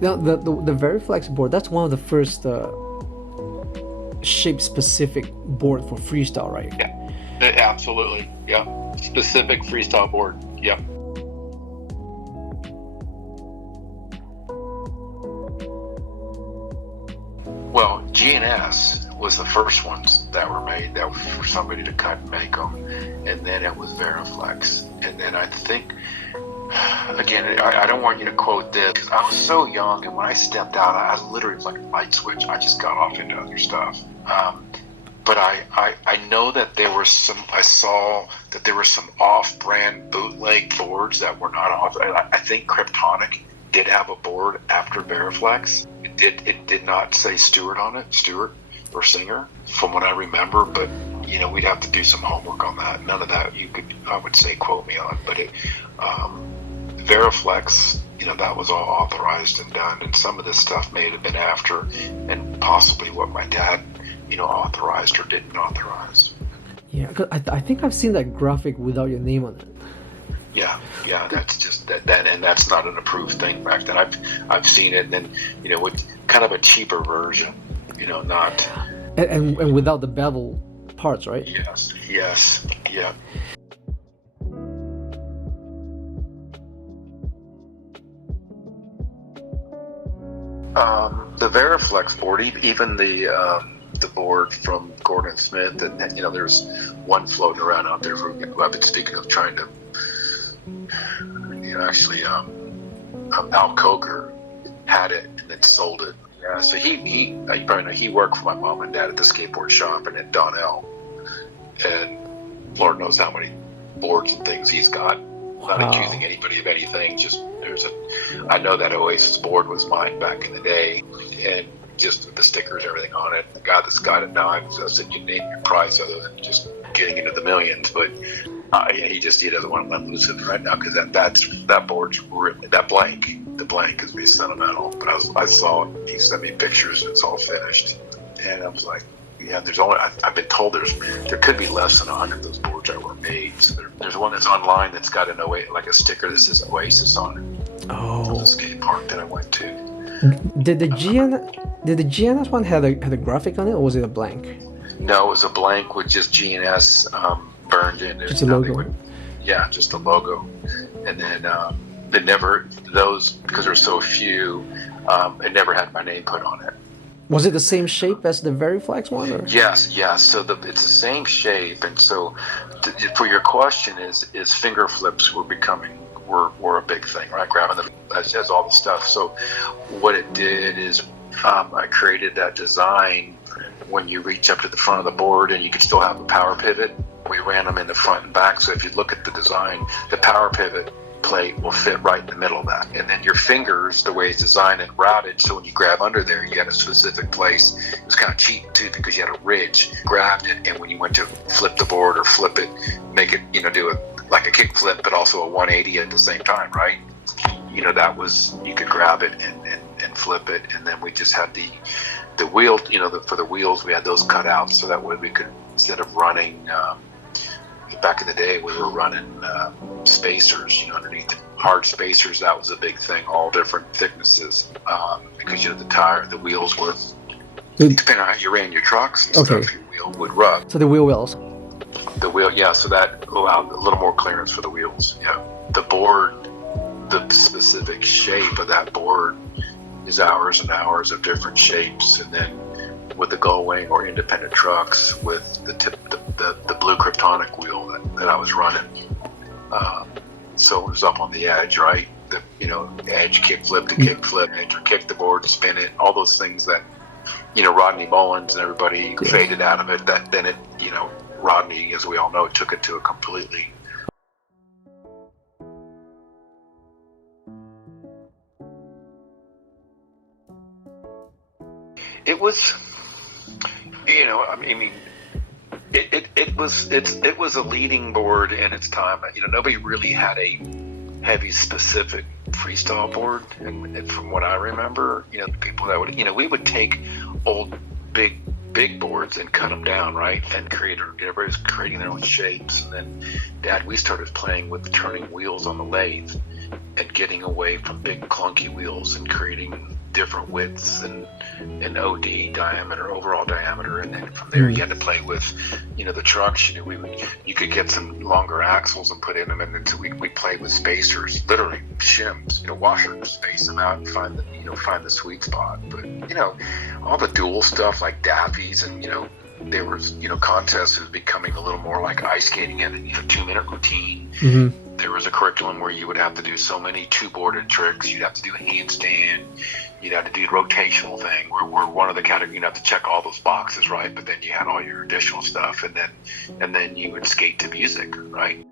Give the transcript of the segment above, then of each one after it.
Now, the Veriflex board, that's one of the first shape-specific board for freestyle, right? Yeah, absolutely. Yeah, specific freestyle board. Yep. Well, G&S was the first ones that were made that were for somebody to cut and make them, and then it was Veriflex, and then I think, again, I don't want you to quote this because I was so young, and when I stepped out, I literally was like a light switch. I just got off into other stuff. But I know that there were some. I saw that there were some off-brand bootleg boards that were not off. I think Kryptonic did have a board after Veriflex. It did not say Stuart on it, Stuart or Singer, from what I remember. But we'd have to do some homework on that. None of that I would say quote me on. But Veriflex, that was all authorized and done. And some of this stuff may have been after, and possibly what my dad, authorized or didn't authorize. Yeah, because I think I've seen that graphic without your name on it. Yeah, that's just that, and that's not an approved thing back then. I've seen it, and then with kind of a cheaper version, not and without the bevel parts, right? Yes, yeah. The Veriflex board, even the board from Gordon Smith, and there's one floating around out there who I've been speaking of trying to. Actually, Al Coker had it and then sold it. Yeah, so you probably know he worked for my mom and dad at the skateboard shop and at Donnell, and Lord knows how many boards and things he's got. Wow. Not accusing anybody of anything. Just I know that Oasis board was mine back in the day, and just with the stickers, everything on it. The guy that's got it now, I said you name your price other than just getting into the millions, but. He doesn't want to let loose it right now because that board's written, the blank is really sentimental. But I saw it. He sent me pictures. And it's all finished, and I was like, yeah. I've been told there could be less than 100 of those boards that were made. So there's one that's online that's got like a sticker that says Oasis on it. Oh. From the skate park that I went to. Did the GNS one had a graphic on it, or was it a blank? No, it was a blank with just GNS. Burned in. Just a logo. Just a logo. And then those, because there's so few, it never had my name put on it. Was it the same shape as the Veriflex one? Or? Yes. So it's the same shape, and so for your question is finger flips were a big thing, right? Grabbing them as all the stuff. So what it did is I created that design when you reach up to the front of the board and you could still have a power pivot. We ran them in the front and back, so if you look at the design, the power pivot plate will fit right in the middle of that. And then your fingers, the way it's designed and routed, so when you grab under there, you had a specific place. It was kind of cheap, too, because you had a ridge. Grabbed it, and when you went to flip the board or flip it, make it, do it like a kick flip, but also a 180 at the same time, right? That was, you could grab it and flip it, and then we just had the wheel, for the wheels, we had those cut out, so that way we could, instead of running, back in the day, we were running spacers, underneath hard spacers. That was a big thing, all different thicknesses, because the wheels were, depending on how you ran your trucks and stuff, your wheel would rub. So the wheel wells. The wheel, yeah. So that allowed a little more clearance for the wheels. Yeah. The board, the specific shape of that board is hours and hours of different shapes, and then with the gull wing or independent trucks with the blue Kryptonic wheel that I was running. So it was up on the edge, right? The edge kick flip to kick flip, edge or kick the board to spin it, all those things that Rodney Mullins and everybody faded out of it. That then it Rodney, as we all know, took it to a completely. It was. It was a leading board in its time. Nobody really had a heavy specific freestyle board, and from what I remember, the people that would, we would take old big big boards and cut them down, right? And everybody was creating their own shapes. And then Dad, we started playing with turning wheels on the lathe and getting away from big clunky wheels and creating different widths and OD diameter, overall diameter. And then from there you had to play with, the trucks. You could get some longer axles and put in them, and then we played with spacers, literally shims, washers, space them out and find the sweet spot. But all the dual stuff like Daffies and there was contests. It was becoming a little more like ice skating and 2-minute routine. Mm-hmm. There was a curriculum where you would have to do so many two-boarded tricks. You'd have to do a handstand. You'd have to do a rotational thing where one of the categories, you'd have to check all those boxes, right? But then you had all your additional stuff, and then you would skate to music, right?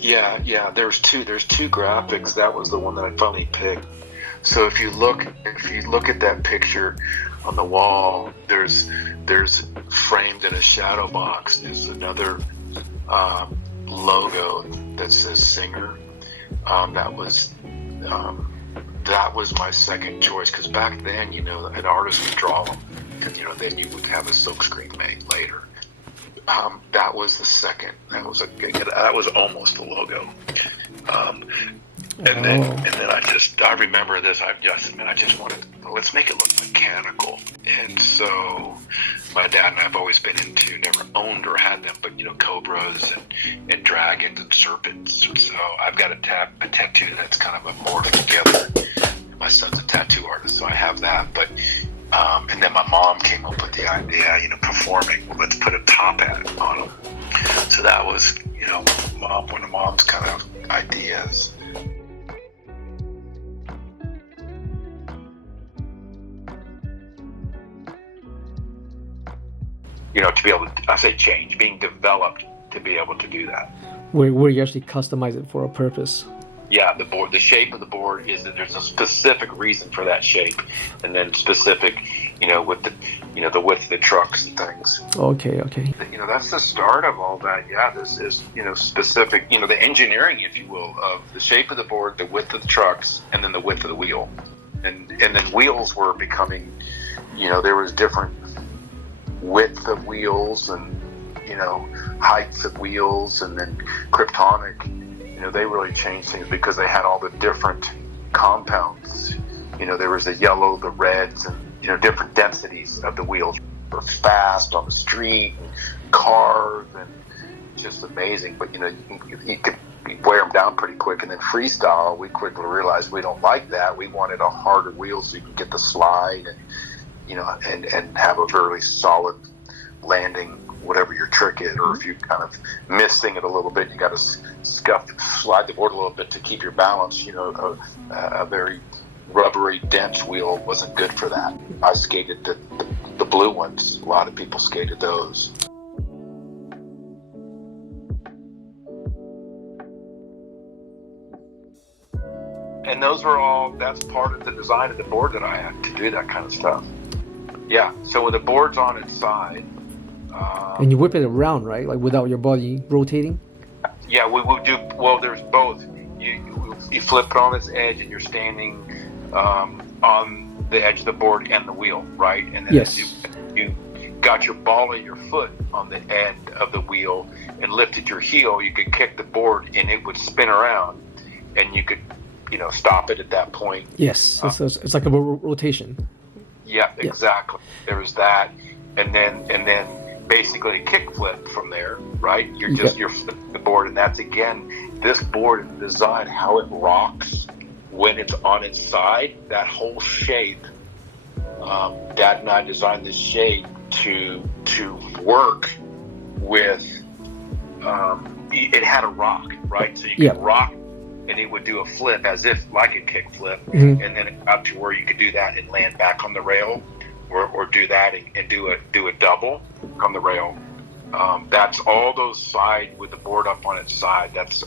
Yeah. There's two graphics. That was the one that I finally picked. So if you look at that picture on the wall, there's framed in a shadow box. There's another logo that says Singer. That was my second choice, because back then, an artist would draw them, and then you would have a silkscreen made later. That was the second. That was almost the logo. And then I remember this. I just wanted, let's make it look mechanical. And so my dad and I have always been into, never owned or had them, but cobras and dragons and serpents. So I've got a tattoo that's kind of a morph together. My son's a tattoo artist, so I have that. But and then my mom came up with the idea, performing. Well, let's put a top hat on them. So that was, one of Mom's kind of ideas. To be able to, being developed to be able to do that. Where you actually customize it for a purpose. Yeah, the shape of the board is that there's a specific reason for that shape, and then specific, with the width of the trucks and things. Okay. That's the start of all that. Yeah, this is, specific, the engineering, if you will, of the shape of the board, the width of the trucks, and then the width of the wheel. And then wheels were becoming, there was different width of wheels and, heights of wheels, and then Kryptonic, they really changed things because they had all the different compounds. There was the yellow, the reds, and, different densities of the wheels. Were fast on the street, and cars, and just amazing. But, you could wear them down pretty quick. And then Freestyle, we quickly realized we don't like that. We wanted a harder wheel so you could get the slide and, and have a really solid landing, whatever your trick is. Or if you kind of missing it a little bit, you got to slide the board a little bit to keep your balance. A very rubbery, dense wheel wasn't good for that. I skated the blue ones. A lot of people skated those. And those were all, that's part of the design of the board that I had to do that kind of stuff. Yeah, so when the board's on its side, and you whip it around, right? Like without your body rotating? Yeah, we would do, well, there's both. You flip it on its edge and you're standing on the edge of the board and the wheel, right? And then yes. you got your ball of your foot on the end of the wheel and lifted your heel, you could kick the board and it would spin around, and you could, stop it at that point. Yes, it's like a rotation. Yeah, exactly. There was that, and then basically a kick flip from there, right? You're flipping the board, and that's again this board is designed how it rocks when it's on its side. That whole shape, Dad and I designed this shape to work with. It had a rock, right? So you could rock, and it would do a flip as if like a kick flip, and then up to where you could do that and land back on the rail, or do that and do a double on the rail. That's all those side with the board up on its side. That's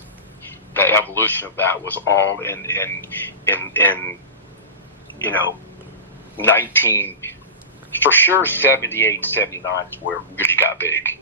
the evolution of that was all in 19 for sure 78, 79 is where it really got big.